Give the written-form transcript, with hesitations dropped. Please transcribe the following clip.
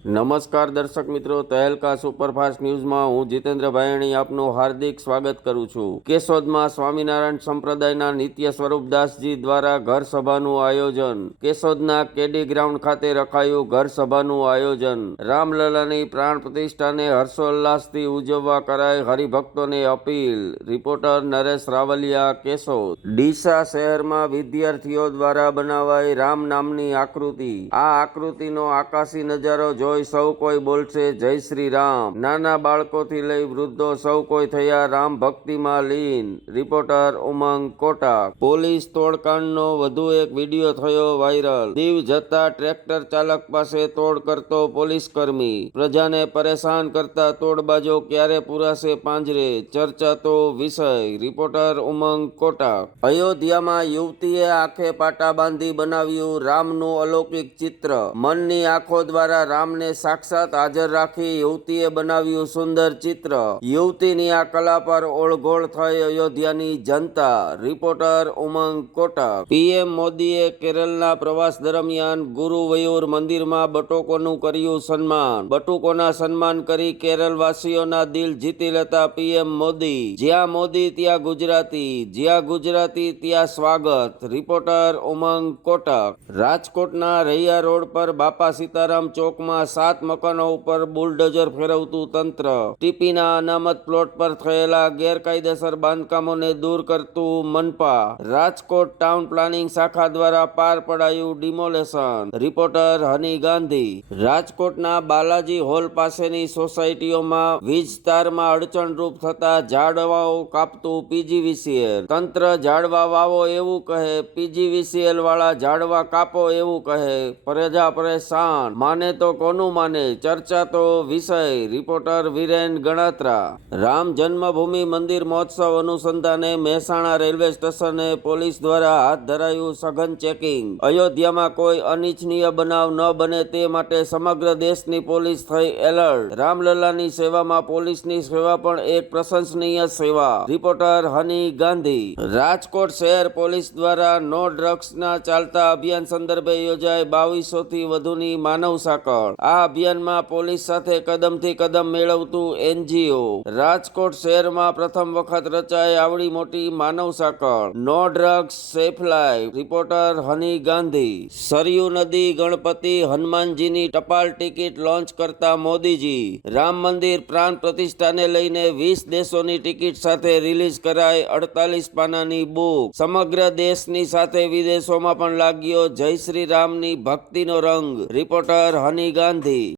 નમસ્કાર દર્શક મિત્રો, તહેલકા સુપરફાસ્ટ ન્યૂઝમાં હું જીતેન્દ્ર ભાયણી આપનું હાર્દિક સ્વાગત કરું છું। કેશોદમાં સ્વામિનારાયણ સંપ્રદાયના નિત્ય સ્વરૂપદાસજી દ્વારા ઘર સભાનું આયોજન। કેશોદના કેડી ગ્રાઉન્ડ ખાતે રખાયું ઘર સભાનું આયોજન। રામલલાની પ્રાણ પ્રતિષ્ઠાને હર્ષોલ્લાસથી ઉજવવા કરાઈ હરિભક્તોને અપીલ। રિપોર્ટર નરેશ રાવલિયા, કેશોદ। ડીસા શહેરમાં વિદ્યાર્થીઓ દ્વારા બનાવાઈ રામ નામની આકૃતિ। આ આકૃતિનો આકાશી નજારો સૌ કોઈ બોલશે જય શ્રી રામ। નાના બાળકોથી લઈ વૃદ્ધો સૌ કોઈ થયા રામ ભક્તિમાં લીન। રિપોર્ટર ઉમંગ કોટાક। પોલીસ તોડકાંડનો વધુ એક વિડીયો થયો વાયરલ। દીવ જતા ટ્રેક્ટર ચાલક પાસે તોડ કરતો પોલીસ કર્મી। પ્રજાને પરેશાન કરતા તોડબાજો ક્યારે પૂરાશે પાંજરે, ચર્ચાતો વિષય। રિપોર્ટર ઉમંગ કોટાક। અયોધ્યામાં યુવતીએ આંખે પાટા બાંધી બનાવ્યું રામનું અલૌકિક ચિત્ર। મનની આંખો દ્વારા રામ ને સાક્ષાત હાજર રાખી યુવતીએ બનાવ્યું સુંદર ચિત્ર। યુવતીની આ કલા પર ઓળઘોળ થઈ અયોધ્યાની જનતા। રિપોર્ટર ઉમંગ કોટક। પીએમ મોદીએ કેરળના પ્રવાસ દરમિયાન ગુરુવયુર મંદિરમાં બટુકોનું કર્યું સન્માન। બટુકોના સન્માન કરી કેરળવાસીઓના દિલ જીતી લેતા પીએમ મોદી। જ્યાં મોદી ત્યાં ગુજરાતી, જ્યાં ગુજરાતી ત્યાં સ્વાગત। રિપોર્ટર ઉમંગ કોટક। રાજકોટના રૈયા રોડ પર બાપા સીતારામ ચોકમાં 7 મકાનો ઉપર બુલડોઝર ફેરવતું તંત્ર। ટીપીના અનામત પ્લોટ પર થયેલા ગેરકાયદેસર બાંધકામોને દૂર કરતું મનપા। રાજકોટ ટાઉન પ્લાનિંગ શાખા દ્વારા પાર પડાયું ડિમોલેશન। રિપોર્ટર હની ગાંધી। રાજકોટના બાલાજી હોલ પાસેની સોસાયટીઓમાં વીજતારમાં અડચણરૂપ થતા ઝાડવાઓ કાપતું પીજીવીસીએલ। તંત્ર ઝાડવા વાવો એવું કહે, પીજીવીસીએલ વાળા ઝાડવા કાપો એવું કહે। પ્રજા પરેશાન, માને તો કોનું માને, ચર્ચા તો વિષય। રિપોર્ટર વિરેન ગણાત્રા। રામ જન્મભૂમિ મંદિર મહોત્સવ અનુસંધાને મહેસાણા રેલવે સ્ટેશને પોલીસ દ્વારા હાથ ધરાયું સઘન ચેકિંગ। અયોધ્યામાં કોઈ અનિચ્છનીય બનાવ ન બને તે માટે સમગ્ર દેશની પોલીસ થઈ એલર્ટ। રામલલાની સેવામાં પોલીસની સેવા પણ એક પ્રશંસનીય સેવા। રિપોર્ટર હની ગાંધી। રાજકોટ શહેર પોલીસ દ્વારા નો ડ્રગ્સના ચાલતા અભિયાન સંદર્ભે યોજાઈ 2200 થી વધુની માનવ સાંકળ। આ અભિયાનમાં પોલીસ સાથે કદમથી કદમ મેળવતું એનજીઓ। રાજકોટ શહેરમાં પ્રથમ વખત રચાઈ આવડી મોટી માનવ સાંકળ। No drugs safe life. Reporter Honey Gandhi. Saryu નદી ગણપતિ હનુમાનજીની ટપાલ ટિકિટ લોન્ચ કરતા મોદીજી। રામ મંદિર પ્રાણ પ્રતિષ્ઠાને લઈને 20 દેશોની ટિકિટ સાથે રિલીઝ કરાઈ 48 પાનાની બુક। સમગ્ર દેશની સાથે વિદેશોમાં પણ લાગ્યો જય શ્રી રામની ભક્તિનો રંગ। રિપોર્ટર હની ગાંધી।